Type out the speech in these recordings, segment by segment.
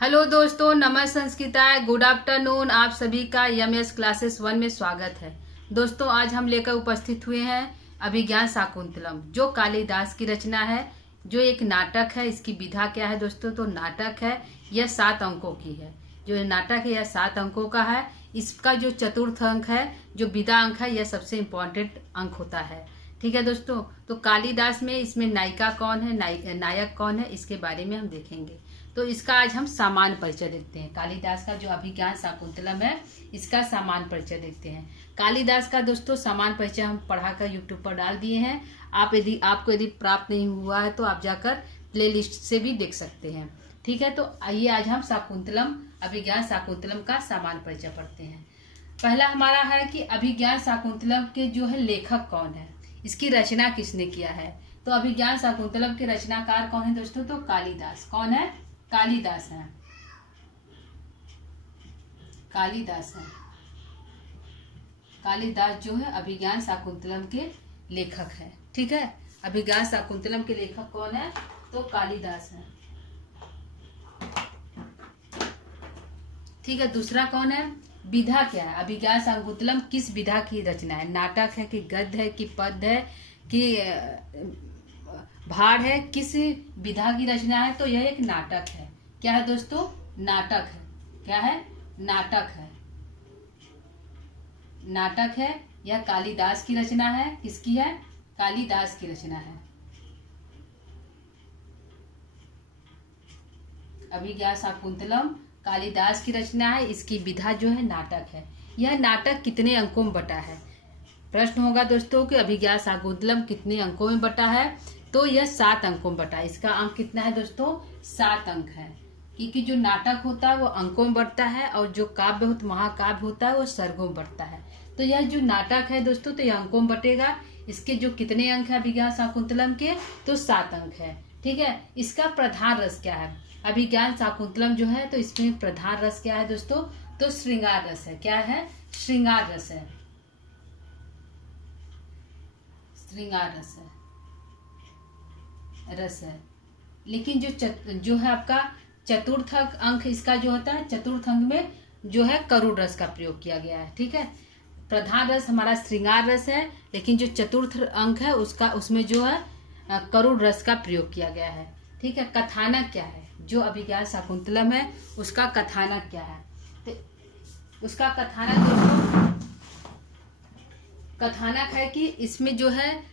Hello दोस्तों, नमस्ते संस्कृताय, गुड आफ्टरनून। आप सभी का यमएस क्लासेस 1 में स्वागत है। दोस्तों, आज हम लेकर उपस्थित हुए हैं अभिज्ञान शाकुंतलम, जो कालिदास की रचना है, जो एक नाटक है। इसकी विधा क्या है दोस्तों? तो नाटक है, यह 7 अंकों की है। जो नाटक है यह 7 अंकों का है। इसका जो चतुर्थ अंक है, जो विधा अंक है, यह सबसे इम्पोर्टेंट अंक होता है। ठीक है दोस्तों, तो कालिदास में इसमें नायिका कौन है, नायक कौन है, इसके बारे में हम देखेंगे। तो इसका आज हम सामान्य परिचय देखते हैं। कालिदास का जो अभिज्ञान शाकुंतलम है, इसका सामान्य परिचय देखते हैं। कालिदास का दोस्तों सामान्य परिचय हम पढ़ाकर यूट्यूब पर डाल दिए हैं। आपको यदि प्राप्त नहीं हुआ है तो आप जाकर प्लेलिस्ट से भी देख सकते हैं। ठीक है, तो आइए आज हम शाकुंतलम, अभिज्ञान शाकुंतलम का सामान्य परिचय पढ़ते हैं। पहला हमारा है कि अभिज्ञान शाकुंतलम के जो है लेखक कौन है, इसकी रचना किसने किया है। तो अभिज्ञान शाकुंतलम के रचनाकार कौन है दोस्तों? तो कालिदास। कौन है? कालिदास है। कालिदास है। कालिदास जो है अभिज्ञान शाकुंतलम के लेखक है। ठीक है, अभिज्ञान शाकुंतलम के लेखक कौन है? तो कालिदास है। ठीक है, दूसरा कौन है? विधा क्या है? अभिज्ञान शाकुंतलम किस विधा की रचना है? नाटक है कि गद्य है कि पद्य है कि भाड़ है? किस विधा की रचना है? तो यह एक नाटक है। क्या है दोस्तों? नाटक है। क्या है? नाटक है। नाटक है। यह कालिदास की रचना है। किसकी है? कालिदास की रचना है। अभिज्ञान शाकुंतलम कालिदास की रचना है। इसकी विधा जो है नाटक है। यह नाटक कितने अंकों में बटा है? प्रश्न होगा दोस्तों कि अभिज्ञान शाकुंतलम कितने अंकों में बटा है? तो यह 7 अंकों में बटा है। इसका अंक कितना है दोस्तों? 7 अंक है। क्योंकि जो नाटक होता है वो अंकों में बढ़ता है और जो काव्य महाकाव्य होता है वो सर्गों में बढ़ता है। तो यह जो नाटक है दोस्तों, तो यह अंकों में बटेगा। इसके जो कितने अंक है अभिज्ञान शाकुंतलम के? तो 7 अंक है। ठीक है, इसका प्रधान रस क्या है? अभिज्ञान शाकुंतलम जो है, तो इसमें प्रधान रस क्या है दोस्तों? तो श्रृंगार रस है। क्या है? श्रृंगार रस है। श्रृंगार रस है। लेकिन जो है आपका चतुर्थ अंक इसका जो होता है, चतुर्थ अंक में जो है करुण रस का प्रयोग किया गया है। ठीक है, प्रधान रस हमारा श्रृंगार रस है, लेकिन जो चतुर्थ अंक है उसमें जो है करुण रस का प्रयोग किया गया है। ठीक है, कथानक क्या है? जो अभिज्ञान शाकुंतलम है उसका कथानक क्या है? तो उसका कथानक दोस्तों, कथानक है कि इसमें जो है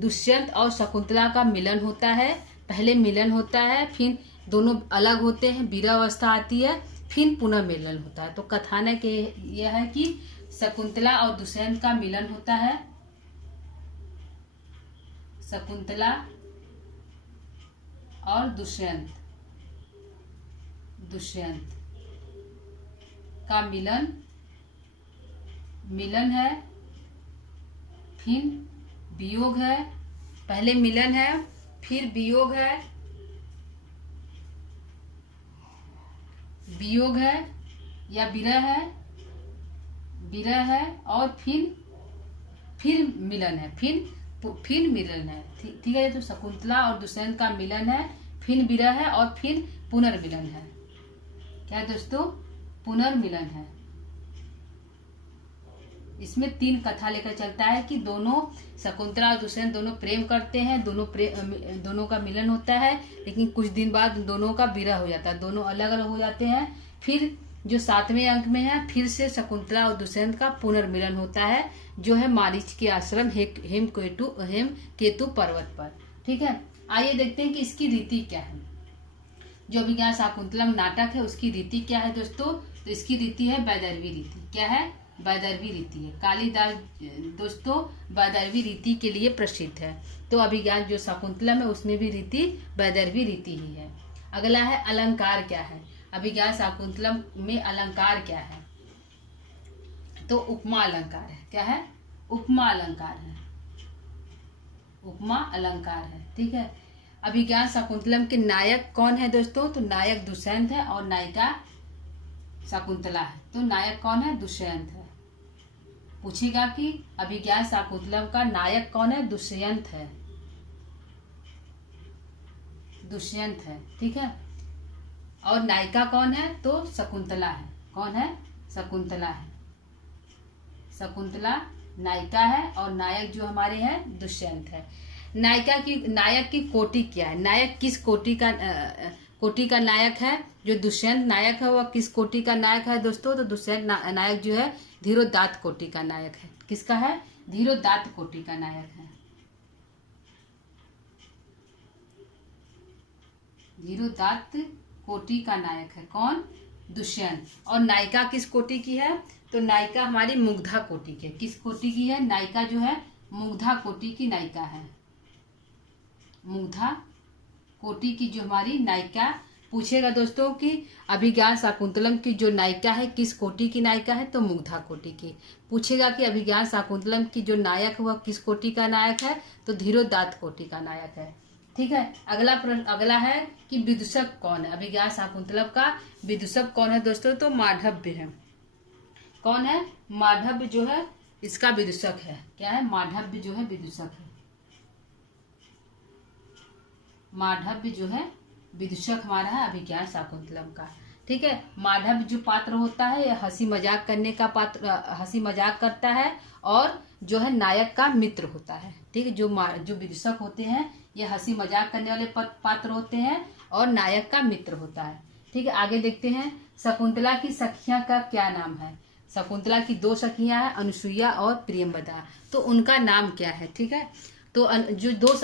दुष्यंत और शकुंतला का मिलन होता है। पहले मिलन होता है, फिर दोनों अलग होते हैं, वीरावस्था आती है, फिर पुनः मिलन होता है। तो कथानक यह है कि शकुंतला और दुष्यंत का मिलन होता है। शकुंतला और दुष्यंत का मिलन है, फिर वियोग है। पहले मिलन है, फिर वियोग है, या विरह है और फिर मिलन है, फिर मिलन है। ठीक है, तो शकुंतला और दुष्यंत का मिलन है, फिर विरह है और फिर पुनर्मिलन है। क्या दोस्तों? पुनर्मिलन है। इसमें 3 कथा लेकर चलता है कि दोनों शकुंतला और दुष्यंत दोनों प्रेम करते हैं, दोनों का मिलन होता है, लेकिन कुछ दिन बाद दोनों का विरह हो जाता है, दोनों अलग अलग हो जाते हैं। फिर जो 7वें अंक में है, फिर से शकुंतला और दुष्यंत का पुनर्मिलन होता है, जो है मारीच के आश्रम हेम केतु पर्वत पर। ठीक है, आइए देखते हैं कि इसकी रीति क्या है। जो अभिज्ञान शाकुंतलम नाटक है उसकी रीति क्या है दोस्तों? तो इसकी रीति है वैदर्भी रीति। क्या है? वैदर्भी रीति है। कालिदास दोस्तों वैदर्भी रीति के लिए प्रसिद्ध है। तो अभिज्ञान जो शाकुंतलम है उसमें भी रीति वैदर्भी रीति ही है। अगला है अलंकार क्या है? अभिज्ञान शाकुंतलम में अलंकार क्या है? तो उपमा अलंकार है। क्या है? उपमा अलंकार है। उपमा अलंकार है। ठीक है, अभिज्ञान शाकुंतलम के नायक कौन है दोस्तों? तो नायक दुष्यंत है और नायिका शाकुंतला है। तो नायक कौन है? दुष्यंत है। पूछेगा कि अभिज्ञान शाकुंतलम का नायक कौन है? दुष्यंत है। दुष्यंत है। ठीक है, और नायिका कौन है? तो शकुंतला है। कौन है? शकुंतला है। शकुंतला नायिका है और नायक जो हमारे हैं दुष्यंत है। नायक की कोटि क्या है? नायक किस कोटि का नायक है? जो दुष्यंत नायक है वह किस कोटि का नायक है दोस्तों? तो दुष्यंत नायक जो है धीरोदात्त कोटि का नायक है। किसका है? धीरोदात्त कोटि का नायक है। धीरोदात्त कोटि का नायक है कौन? दुष्यंत। और नायिका किस कोटि की है? तो नायिका हमारी मुग्धा कोटि की। किस कोटि की है? नायिका जो है मुग्धा कोटि की नायिका है। मुग्धा कोटि की जो हमारी नायिका। पूछेगा दोस्तों कि अभिज्ञान शाकुंतलम की जो नायिका है किस कोटि की नायिका है? तो मुग्धा कोटि की। पूछेगा कि अभिज्ञान शाकुंतलम की जो नायक है वह किस कोटि का नायक है? तो धीरोदात्त कोटि का नायक है। ठीक है। अगला प्रश्न अगला है कि विदूषक कौन है? अभिज्ञान शाकुंतलम का विदूषक कौन है दोस्तों? तो मांडव्य है। कौन है? मांडव्य जो है इसका विदूषक है। क्या है? मांडव्य जो है विदूषक है। मांडव्य जो है विदूषक हमारा है अभिज्ञान शाकुंतलम का। ठीक है। मांडव्य जो पात्र होता है यह हंसी मजाक करने का पात्र, हंसी मजाक करता है और जो है नायक का मित्र होता है। ठीक है। जो विदूषक होते हैं ये हंसी मजाक करने वाले पात्र होते हैं और नायक का मित्र होता है। ठीक है। आगे देखते हैं शकुंतला की सखियां का क्या नाम है? शकुंतला की 2 सखियां हैं, अनुसुईया और प्रियंवदा। तो उनका नाम क्या है? ठीक है। तो जो 2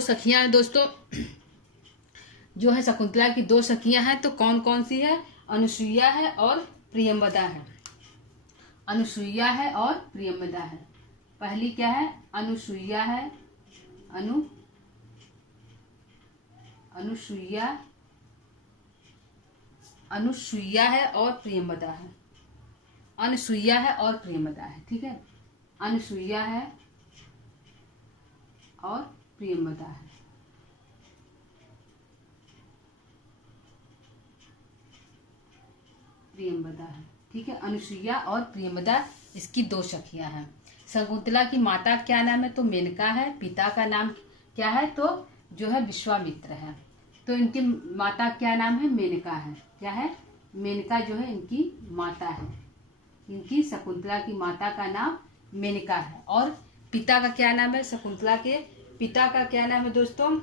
सखियां हैं दोस्तों, जो है शकुंतला की 2 सखियां हैं। तो कौन कौन सी है? अनुसुईया है और प्रियंवदा है। अनुसुईया है और प्रियंवदा है। पहली क्या है? अनुसुईया है। अनुसुईया है और प्रियंवदा है। अनुसुईया है और प्रियंवदा है। ठीक है। अनुसुईया है और प्रियंवदा है। प्रियंवदा है। ठीक है। अनुसुईया और प्रियंवदा इसकी 2 सखियां हैं। शकुंतला की माता क्या नाम है? तो मेनका है। पिता का नाम क्या है? तो जो है विश्वामित्र है। तो इनकी माता क्या नाम है? मेनका है। क्या है? मेनका जो है इनकी माता है। इनकी शकुंतला की माता का नाम मेनका है। और पिता का क्या नाम है? शकुंतला के पिता का क्या नाम है दोस्तों?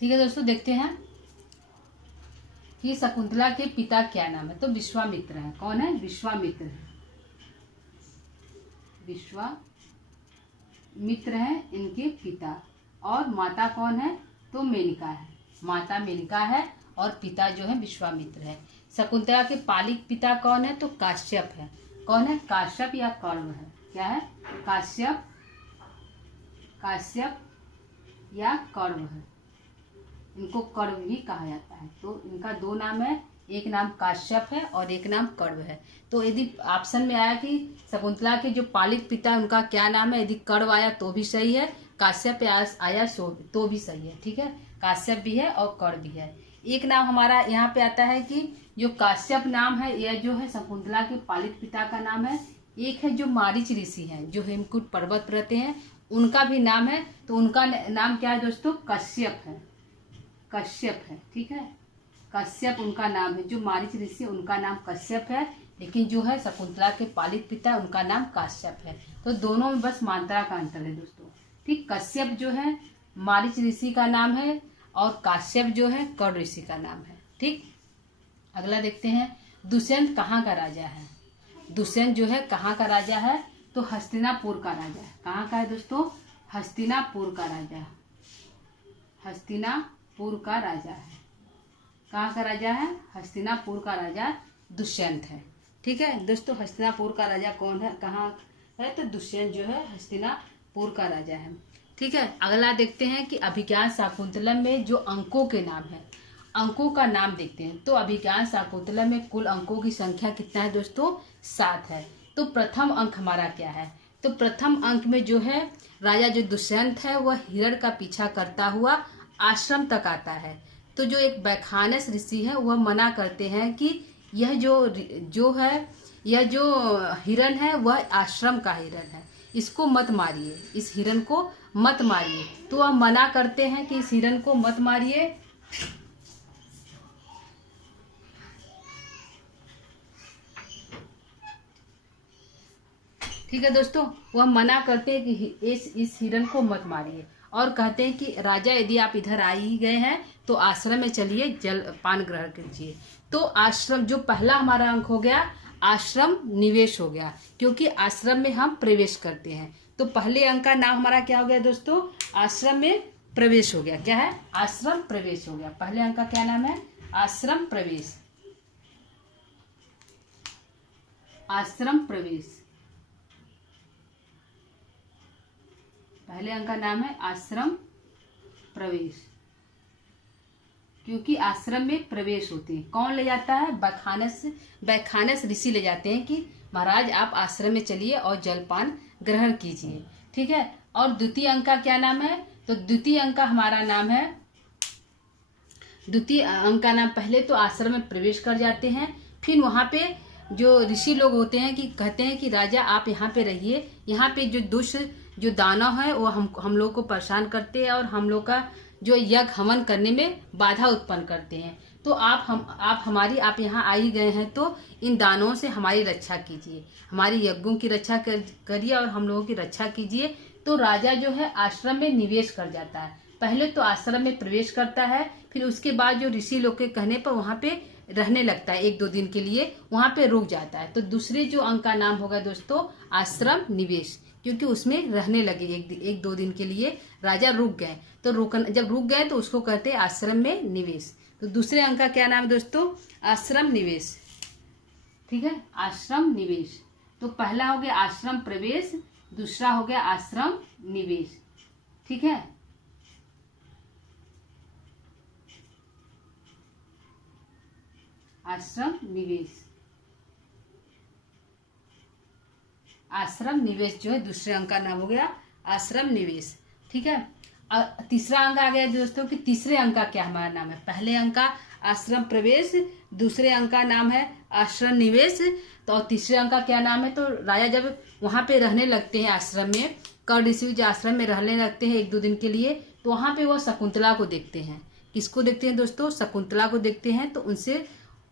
ठीक है दोस्तों, देखते हैं कि शकुंतला के पिता क्या नाम है। तो विश्वामित्र है। कौन है? विश्वामित्र है। विश्वामित्र है इनके पिता। और माता कौन है? तो मेनका है। माता मेनका है और पिता जो है विश्वामित्र है। शकुंतला के पालिक पिता कौन है? तो काश्यप है। कौन है? काश्यप या कर्व है। क्या है? काश्यप या कर्व है। इनको कर्व भी कहा जाता है। तो इनका 2 नाम है, एक नाम काश्यप है और एक नाम कर्व है। तो यदि ऑप्शन में आया कि शकुंतला के जो पालित पिता है उनका क्या नाम है, यदि कर्व आया तो भी सही है, काश्यप आया तो भी सही है। ठीक है। काश्यप भी है और कर्व भी है। एक नाम हमारा यहाँ पे आता है कि जो काश्यप नाम है यह जो है शकुंतला के पालित पिता का नाम है। एक है जो मारीच ऋषि हैं जो हेमकूट पर्वत पर रहते हैं, उनका भी नाम है। तो उनका नाम क्या है दोस्तों? कश्यप है। कश्यप है। ठीक है। कश्यप उनका नाम है। जो मारीच ऋषि उनका नाम कश्यप है, लेकिन जो है शकुंतला के पालित पिता उनका नाम काश्यप है। तो दोनों में बस मात्रा का अंतर है दोस्तों। ठीक। कश्यप जो है मारीच ऋषि का नाम है और काश्यप जो है कर्ण ऋषि का नाम है। ठीक। अगला देखते हैं दुष्यंत कहाँ का राजा है। दुष्यंत जो है कहाँ का राजा है? तो हस्तिनापुर का राजा है। कहाँ का है दोस्तों? हस्तिनापुर का राजा। हस्तिनापुर का राजा है। कहाँ का राजा है? हस्तिनापुर का राजा दुष्यंत है। ठीक है दोस्तों, हस्तिनापुर का राजा कौन है, कहाँ है? तो दुष्यंत जो है हस्तिनापुर का राजा है। ठीक है। अगला देखते हैं कि अभिज्ञान शाकुंतलम में जो अंकों के नाम है, अंकों का नाम देखते हैं। तो अभिज्ञान शाकुंतलम में कुल अंकों की संख्या कितना है दोस्तों? 7 है। तो प्रथम अंक हमारा क्या है? तो प्रथम अंक में जो है राजा जो दुष्यंत है वह हिरण का पीछा करता हुआ आश्रम तक आता है। तो जो एक बैखानस ऋषि है वह मना करते हैं कि यह यह जो हिरण है वह आश्रम का हिरण है, इसको मत मारिए, इस हिरण को मत मारिए। तो वह मना करते हैं कि इस हिरण को मत मारिए। ठीक है दोस्तों, वह मना करते हैं कि इस हिरण को मत मारिए और कहते हैं कि राजा यदि आप इधर आ ही गए हैं तो आश्रम में चलिए, जल पान ग्रहण कीजिए। तो आश्रम जो पहला हमारा अंक हो गया, आश्रम निवेश हो गया, क्योंकि आश्रम में हम प्रवेश करते हैं। तो पहले अंक का नाम हमारा क्या हो गया दोस्तों? आश्रम में प्रवेश हो गया। क्या है? आश्रम प्रवेश हो गया। पहले अंक का क्या नाम है? आश्रम प्रवेश। आश्रम प्रवेश, पहले अंक का नाम है आश्रम प्रवेश, क्योंकि आश्रम में प्रवेश होते हैं। कौन ले जाता है? बैखानस ऋषि ले जाते हैं कि महाराज आप आश्रम में चलिए और जलपान ग्रहण कीजिए। ठीक है। और द्वितीय अंक का क्या नाम है? तो द्वितीय अंक का हमारा नाम है, द्वितीय अंक का नाम, पहले तो आश्रम में प्रवेश कर जाते हैं, फिर वहां पे जो ऋषि लोग होते हैं कि कहते हैं कि राजा आप यहाँ पे रहिए, यहाँ पे जो दानव है वो हम लोग को परेशान करते हैं और हम लोग का जो यज्ञ हवन करने में बाधा उत्पन्न करते हैं। तो आप यहाँ आ ही गए हैं तो इन दानवों से हमारी रक्षा कीजिए, हमारी यज्ञों की रक्षा करिए और हम लोगों की रक्षा कीजिए। तो राजा जो है आश्रम में निवेश कर जाता है। पहले तो आश्रम में प्रवेश करता है, फिर उसके बाद जो ऋषि लोग के कहने पर वहां पे रहने लगता है, 1-2 दिन के लिए वहां पे रुक जाता है। तो दूसरे जो अंक का नाम होगा दोस्तों आश्रम निवेश, क्योंकि उसमें रहने लगे 1-2 दिन के लिए राजा रुक गए। तो जब रुक गए तो उसको कहते हैं आश्रम में निवेश। तो दूसरे अंक का क्या नाम है दोस्तों? आश्रम निवेश। ठीक है, आश्रम निवेश। तो पहला हो गया आश्रम प्रवेश, दूसरा हो गया आश्रम निवेश। ठीक है। आश्रम निवेश, आश्रम निवेश जो है दूसरे अंक का नाम हो गया आश्रम निवेश। ठीक है। तीसरा अंक आ गया दोस्तों कि तीसरे अंक का क्या हमारा नाम है? पहले अंक का आश्रम प्रवेश, दूसरे अंक का नाम है आश्रम निवेश। तो तीसरे अंक का क्या नाम है? तो राजा जब वहां पे रहने लगते हैं आश्रम में, कर्ण ऋषि जो आश्रम में रहने लगते हैं 1-2 दिन के लिए, तो वहां पे वो शकुंतला को देखते हैं। किसको देखते हैं दोस्तों? शकुंतला को देखते हैं। तो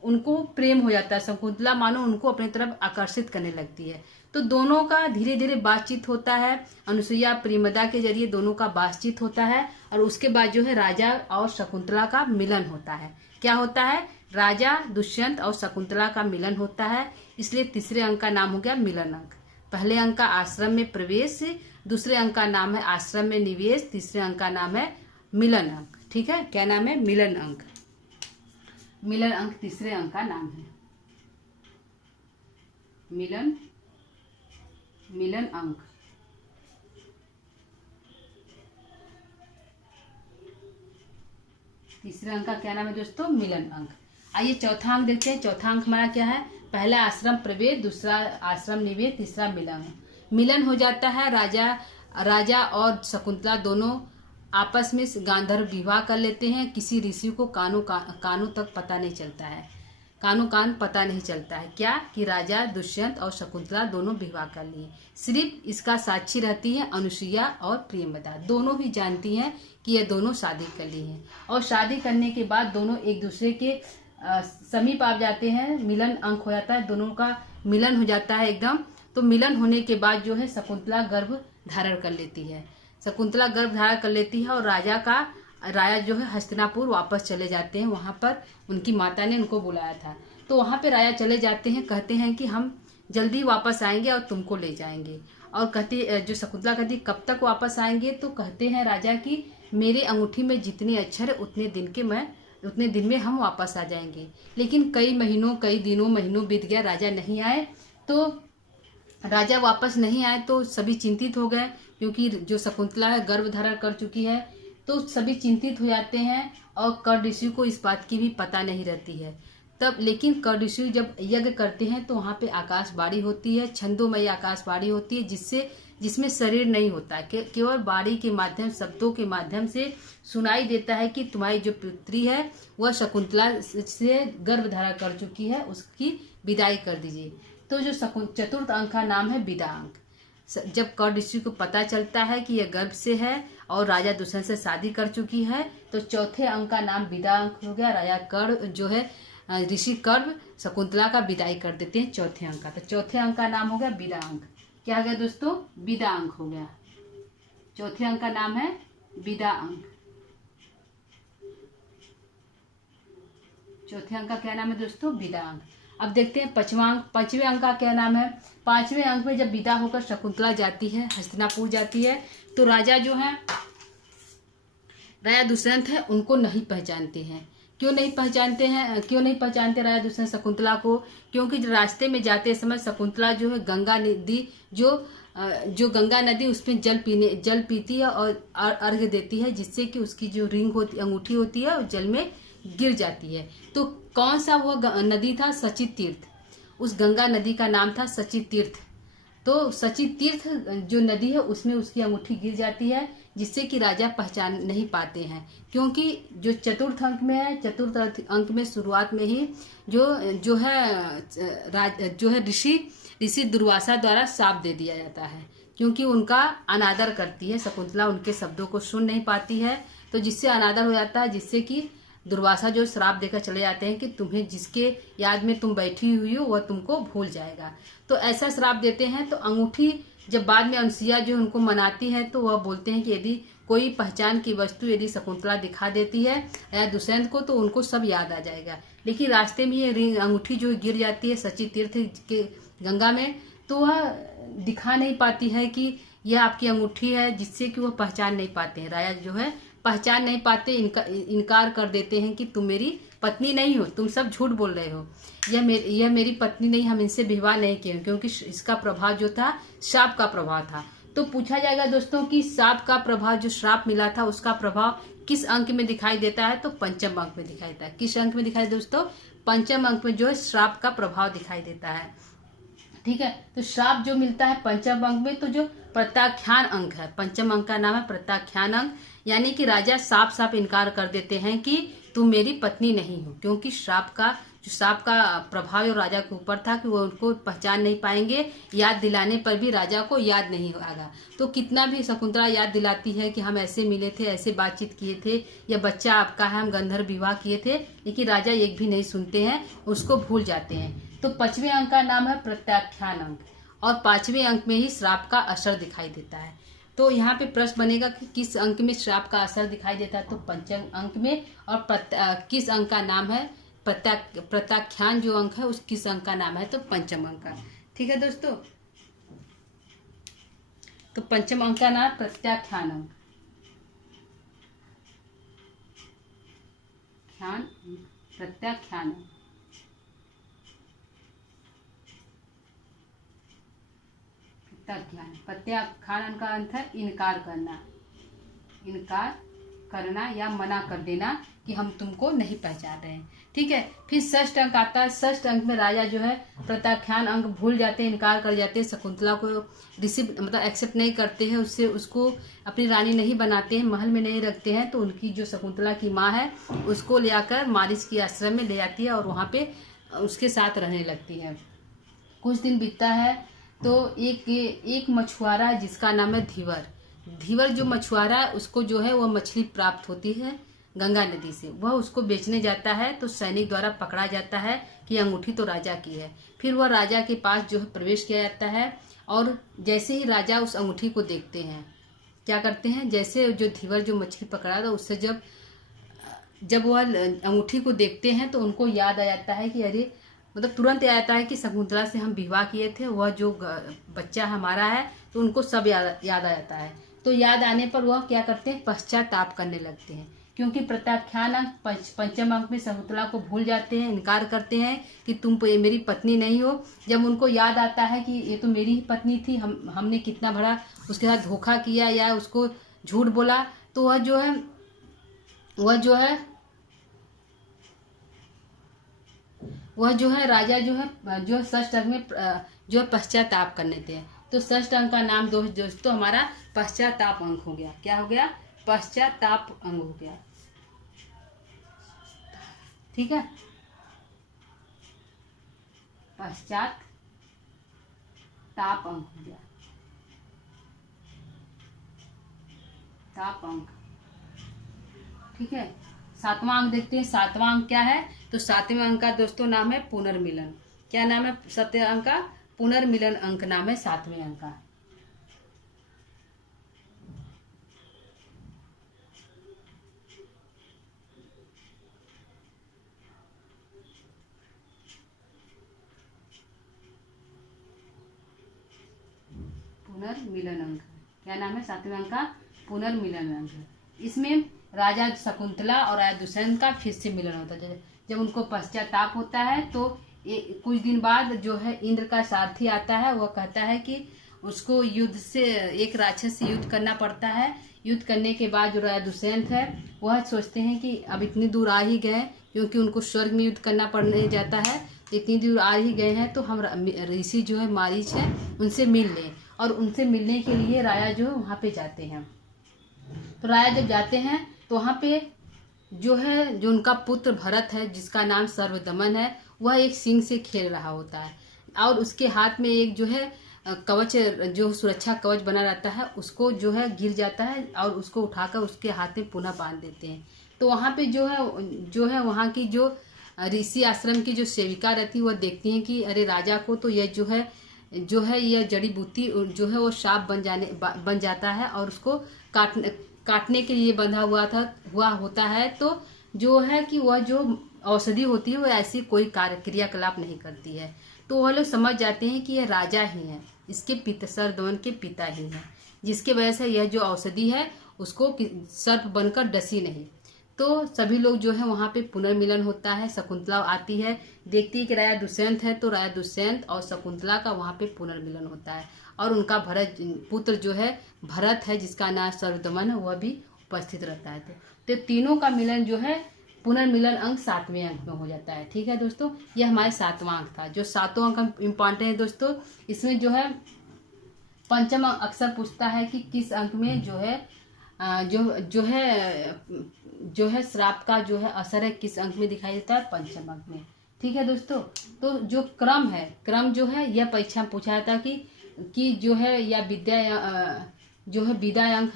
उनको प्रेम हो जाता है, शकुंतला मानो उनको अपनी तरफ आकर्षित करने लगती है। तो दोनों का धीरे धीरे बातचीत होता है, अनुसुईया प्रेमदा के जरिए दोनों का बातचीत होता है और उसके बाद जो है राजा और शकुंतला का मिलन होता है। क्या होता है? राजा दुष्यंत और शकुंतला का मिलन होता है। इसलिए तीसरे अंक का नाम हो गया मिलन अंक। पहले अंक का आश्रम में प्रवेश, दूसरे अंक का नाम है आश्रम में निवेश, तीसरे अंक का नाम है मिलन अंक। ठीक है, क्या नाम है? मिलन अंक। मिलन अंक तीसरे अंक का नाम है। मिलन अंक। तीसरे अंक का क्या नाम है दोस्तों? मिलन अंक। आइए चौथा अंक देखते हैं। चौथा अंक हमारा क्या है? पहला आश्रम प्रवेश, दूसरा आश्रम निवेश, तीसरा मिलन। मिलन हो जाता है, राजा और शकुंतला दोनों आपस में गांधर्व विवाह कर लेते हैं। किसी ऋषि को कानों तक पता नहीं चलता है, कान पता नहीं चलता है क्या कि राजा दुष्यंत और शकुंतला दोनों विवाह कर लिए। सिर्फ इसका साक्षी रहती है अनुसुईया और प्रेमदा, दोनों ही जानती हैं कि ये दोनों शादी कर ली हैं। और शादी करने के बाद दोनों एक दूसरे के समीप आ जाते हैं, मिलन अंक हो जाता है, दोनों का मिलन हो जाता है एकदम। तो मिलन होने के बाद जो है शकुंतला गर्भ धारण कर लेती है। शकुंतला गर्भ धारण कर लेती है और राजा जो है हस्तिनापुर वापस चले जाते हैं। वहां पर उनकी माता ने उनको बुलाया था, तो वहां पे राजा चले जाते हैं, कहते हैं कि हम जल्दी वापस आएंगे और तुमको ले जाएंगे। और जो शकुंतला कहती कब तक वापस आएंगे? तो कहते हैं राजा कि मेरे अंगूठी में जितने अक्षर है उतने दिन में हम वापस आ जाएंगे। लेकिन कई दिनों बीत गया, राजा नहीं आए। तो राजा वापस नहीं आए तो सभी चिंतित हो गए, क्योंकि जो शकुंतला है गर्भ धारण कर चुकी है, तो सभी चिंतित हो जाते हैं और कर्ण ऋषि को इस बात की भी पता नहीं रहती है। तब लेकिन कर्ण ऋषि जब यज्ञ करते हैं तो वहाँ पे आकाशवाणी होती है, छंदोमयी आकाशवाणी होती है, जिसमें शरीर नहीं होता, केवल वाणी के माध्यम, शब्दों के माध्यम से सुनाई देता है कि तुम्हारी जो पुत्री है वह शकुंतला से गर्भ धारण कर चुकी है, उसकी विदाई कर दीजिए। तो जो चतुर्थ अंक का नाम है विदा अंक। जब कर्ण ऋषि को पता चलता है कि यह गर्भ से है और राजा दुष्यंत से शादी कर चुकी है, तो चौथे अंक का नाम विदा अंक हो गया। राजा कर्ण जो है ऋषि कर्ण शकुंतला का विदाई कर देते हैं चौथे अंक का। तो चौथे अंक का नाम हो गया विदा अंक। क्या हो गया दोस्तों? विदा अंक हो गया। चौथे अंक का नाम है विदा अंक। चौथे अंक का क्या नाम है दोस्तों? विदा अंक। अब देखते हैं पांचवें अंक का क्या नाम है। पांचवें अंक में जब विदा होकर शकुंतला जाती है, हस्तिनापुर जाती है, तो राजा जो है, राजा दुष्यंत है, उनको नहीं पहचानते हैं। क्यों नहीं पहचानते राजा दुष्यंत शकुंतला को? क्योंकि रास्ते में जाते समय शकुंतला जो है गंगा नदी जो गंगा नदी उसमें जल पीती है और अर्घ्य देती है, जिससे कि उसकी जो अंगूठी होती है जल में गिर जाती है। तो कौन सा वह नदी था? सचित तीर्थ। उस गंगा नदी का नाम था सचित तीर्थ। तो सचित तीर्थ जो नदी है उसमें उसकी अंगूठी गिर जाती है, जिससे कि राजा पहचान नहीं पाते हैं। क्योंकि जो चतुर्थ अंक में है, चतुर्थ अंक में शुरुआत में ही जो है ऋषि दुर्वासा द्वारा शाप दे दिया जाता है, क्योंकि उनका अनादर करती है शकुंतला, उनके शब्दों को सुन नहीं पाती है, तो जिससे अनादर हो जाता है, जिससे कि दुर्वासा जो श्राप देकर चले जाते हैं कि तुम्हें जिसके याद में तुम बैठी हुई हो वह तुमको भूल जाएगा। तो ऐसा श्राप देते हैं। तो अंगूठी जब बाद में अनसुईया जो उनको मनाती है, तो वह बोलते हैं कि यदि कोई पहचान की वस्तु यदि शकुंतला दिखा देती है या दुष्यंत को, तो उनको सब याद आ जाएगा। लेकिन रास्ते में ये अंगूठी जो गिर जाती है सचित तीर्थ के गंगा में, तो वह दिखा नहीं पाती है कि यह आपकी अंगूठी है, जिससे कि वह पहचान नहीं पाते हैं। राजा जो है पहचान नहीं पाते, इनकार कर देते हैं कि तुम मेरी पत्नी नहीं हो, तुम सब झूठ बोल रहे हो, यह मेरी पत्नी नहीं, हम इनसे विवाह नहीं किए, क्योंकि इसका प्रभाव जो था शाप का प्रभाव था। तो पूछा जाएगा दोस्तों कि शाप का प्रभाव, जो श्राप मिला था उसका प्रभाव किस अंक में दिखाई देता है? तो पंचम अंक में दिखाई देता है। किस अंक में दिखाई दोस्तों? पंचम अंक में जो है श्राप का प्रभाव दिखाई देता है। ठीक है, तो श्राप जो मिलता है पंचम अंक में, तो जो प्रत्याख्यान अंक है, पंचम अंक का नाम है प्रत्याख्यान अंक। यानी कि राजा साफ इनकार कर देते हैं कि तुम मेरी पत्नी नहीं हो, क्योंकि श्राप का प्रभाव राजा के ऊपर था कि वो उनको पहचान नहीं पाएंगे। याद दिलाने पर भी राजा को याद नहीं आएगा। तो कितना भी शकुंतला याद दिलाती है कि हम ऐसे मिले थे, ऐसे बातचीत किए थे, यह बच्चा आपका है, हम गंधर्व विवाह किए थे, लेकिन राजा एक भी नहीं सुनते हैं, उसको भूल जाते हैं। तो पांचवें अंक का नाम है प्रत्याख्यान अंक, और पांचवें अंक में ही श्राप का असर दिखाई देता है। तो यहाँ पे प्रश्न बनेगा कि किस अंक में श्राप का असर दिखाई देता है? तो पंचम अंक में। और किस अंक का नाम है? प्रत्याख्यान जो अंक है उस किस अंक का नाम है? तो पंचम अंक का। ठीक है दोस्तों, तो पंचम अंक का नाम प्रत्याख्यान अंक। प्रत्याख्यान अंक। प्रत्याख्यान का अर्थ है इनकार करना या मना कर देना कि हम तुमको नहीं पहचान रहे हैं। ठीक है, फिर षष्ठ अंक आता है। षष्ठ अंक में राजा जो है प्रत्याख्यान अंक भूल जाते हैं, इनकार कर जाते हैं, शकुंतला को एक्सेप्ट नहीं करते हैं, उसको अपनी रानी नहीं बनाते हैं, महल में नहीं रखते हैं। तो उनकी जो शकुंतला की माँ है उसको ले आकर मारिच की आश्रम में ले जाती है और वहाँ पे उसके साथ रहने लगती है। कुछ दिन बीतता है तो एक मछुआरा है जिसका नाम है धीवर जो मछुआरा है उसको जो है वह मछली प्राप्त होती है गंगा नदी से, वह उसको बेचने जाता है। तो सैनिक द्वारा पकड़ा जाता है कि अंगूठी तो राजा की है। फिर वह राजा के पास जो है प्रवेश किया जाता है, और जैसे ही राजा उस अंगूठी को देखते हैं, क्या करते हैं, जैसे जो धीवर जो मछली पकड़ा था उससे जब वह अंगूठी को देखते हैं तो उनको याद आ जाता है कि अरे, तुरंत याद आता है कि शकुंतला से हम विवाह किए थे, वह जो बच्चा हमारा है, तो उनको सब याद आ जाता है। तो याद आने पर वह क्या करते हैं, पश्चाताप करने लगते हैं, क्योंकि प्रत्याख्यान अंक पंचम अंक में शकुंतला को भूल जाते हैं, इनकार करते हैं कि तुम मेरी पत्नी नहीं हो। जब उनको याद आता है कि ये तो मेरी ही पत्नी थी, हमने कितना बड़ा उसके साथ धोखा किया या उसको झूठ बोला, तो वह जो है वह जो है राजा जो षष्ठ अंक में जो पश्चाताप करने थे। तो षष्ठ अंक का नाम दोस्तों हमारा पश्चाताप अंक हो गया। क्या हो गया? पश्चाताप अंक हो गया। ठीक है, पश्चाताप अंक हो गया। ताप अंक, ठीक है। सातवां अंक देखते हैं। सातवां अंक क्या है? तो सातवें अंक का दोस्तों नाम है पुनर्मिलन। क्या नाम है सातवें अंक का? पुनर्मिलन अंक नाम है सातवें अंक का। पुनर्मिलन अंक, क्या नाम है सातवें अंक का? पुनर्मिलन अंक। इसमें राजा शकुंतला और राजा दुष्यंत का फिर से मिलन होता है। जब उनको पश्चाताप होता है तो कुछ दिन बाद जो है इंद्र का सारथी आता है। वह कहता है कि उसको युद्ध से, एक राक्षस से युद्ध करना पड़ता है। युद्ध करने के बाद जो राजा दुष्यंत है वह सोचते हैं कि अब इतनी दूर आ ही गए, क्योंकि उनको स्वर्ग में युद्ध करना पड़ने जाता है। इतनी दूर आ ही गए हैं तो हम ऋषि जो है मारीच है उनसे मिल लें। और उनसे मिलने के लिए राजा जो है वहाँ पे जाते हैं। तो राजा जब जाते हैं तो वहाँ पे जो उनका पुत्र भरत है, जिसका नाम सर्वदमन है, वह एक सिंह से खेल रहा होता है। और उसके हाथ में एक जो है कवच, जो सुरक्षा कवच बना रहता है, उसको जो है गिर जाता है और उसको उठाकर उसके हाथ में पुनः बांध देते हैं। तो वहाँ पे जो है वहाँ की जो ऋषि आश्रम की जो सेविका रहती है वह देखती हैं कि अरे राजा को तो यह जो है यह जड़ी बूटी जो है वो शाप बन जाता है और उसको काटने के लिए बंधा हुआ होता है। तो जो है कि वह जो औषधि होती है वो ऐसी कोई क्रियाकलाप नहीं करती है। तो वह लोग समझ जाते हैं कि यह राजा ही है, इसके पिता सर्वदमन के पिता ही हैं, जिसके वजह से यह जो औषधि है उसको सर्प बनकर डसी नहीं। तो सभी लोग जो है वहाँ पे पुनर्मिलन होता है। शकुंतला आती है, देखती है कि राजा दुष्यंत है, तो राजा दुष्यंत और शकुंतला का वहाँ पे पुनर्मिलन होता है। और उनका पुत्र जो है भरत है, जिसका नाम सर्वदमन है, वह भी उपस्थित रहता है। तो तीनों का मिलन जो है पुनर्मिलन अंक सातवें अंक में हो जाता है। ठीक है दोस्तों, यह हमारे सातवां अंक था। जो सातवां अंक इम्पॉर्टेंट है दोस्तों, इसमें जो है पंचम अंक अक्सर पूछता है कि किस अंक में जो है जो है श्राप का जो है असर है, किस अंक में दिखाई देता है? पंचम अंक में। ठीक है दोस्तों, तो जो क्रम जो है यह परीक्षा में पूछा जाता है कि जो है या जो है विदा अंक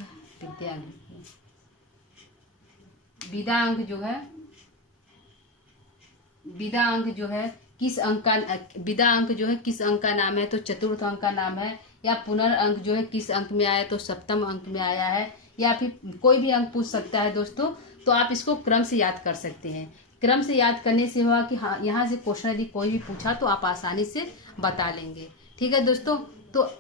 विदा अंक जो है किस अंक का नाम है? तो चतुर्थ अंक का नाम है। या पुनर् अंक जो है किस अंक में आया? तो सप्तम अंक में आया है। या फिर कोई भी अंक पूछ सकता है दोस्तों। तो आप इसको क्रम से याद कर सकते हैं। क्रम से याद करने से हुआ कि हाँ, यहाँ से क्वेश्चन यदि कोई भी पूछा तो आप आसानी से बता लेंगे। ठीक है दोस्तों, तो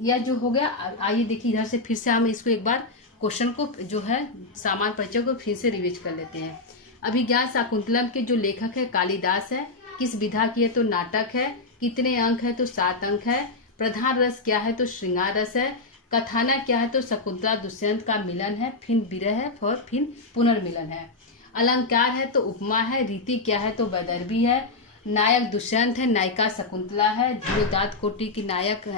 यह जो हो गया। आइए देखिए इधर से फिर से हम इसको एक बार क्वेश्चन को जो है सामान्य परिचय को फिर से रिवीज कर लेते हैं। अभिज्ञान शाकुंतलम के जो लेखक है कालिदास है। किस विधा की है? तो नाटक है। कितने अंक है? तो 7 अंक है। प्रधान रस क्या है? तो श्रृंगार रस है। कथानक क्या है? तो शकुंतला दुष्यंत का मिलन है। फिर विरह है और फिर पुनर्मिलन है। अलंकार है तो उपमा है। रीति क्या है? तो वैदर्भी है। नायक दुष्यंत है, नायिका शकुंतला है। धीरोदात कोटि की नायक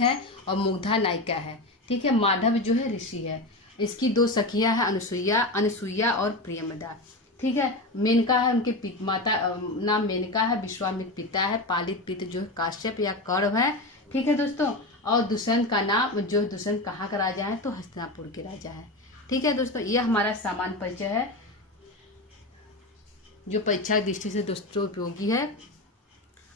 है और मुग्धा नायिका है। ठीक है। माधव जो है ऋषि है। इसकी 2 सखियां है, अनुसुईया और प्रियमदा। ठीक है। मेनका है, उनके माता नाम मेनका है। विश्वामित्र पिता है। पालित पिता जो है काश्यप या कौरव है। ठीक है दोस्तों। और दुष्यंत का नाम जो दुष्यंत कहाँ का राजा है? तो हस्तिनापुर के राजा है। ठीक है दोस्तों, यह हमारा सामान्य परिचय है जो परीक्षा की दृष्टि से दोस्तों उपयोगी है।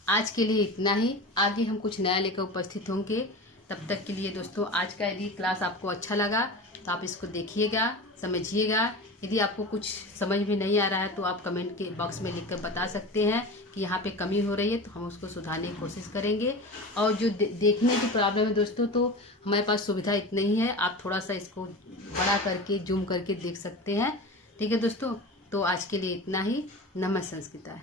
आज के लिए इतना ही। आगे हम कुछ नया लेकर उपस्थित होंगे। तब तक के लिए दोस्तों, आज का यदि क्लास आपको अच्छा लगा तो आप इसको देखिएगा, समझिएगा। यदि आपको कुछ समझ में नहीं आ रहा है तो आप कमेंट के बॉक्स में लिखकर बता सकते हैं कि यहाँ पे कमी हो रही है, तो हम उसको सुधारने की कोशिश करेंगे। और जो देखने की प्रॉब्लम है दोस्तों, तो हमारे पास सुविधा इतनी ही है। आप थोड़ा सा इसको बड़ा करके जूम करके देख सकते हैं। ठीक है दोस्तों, तो आज के लिए इतना ही। नमः संस्कृता।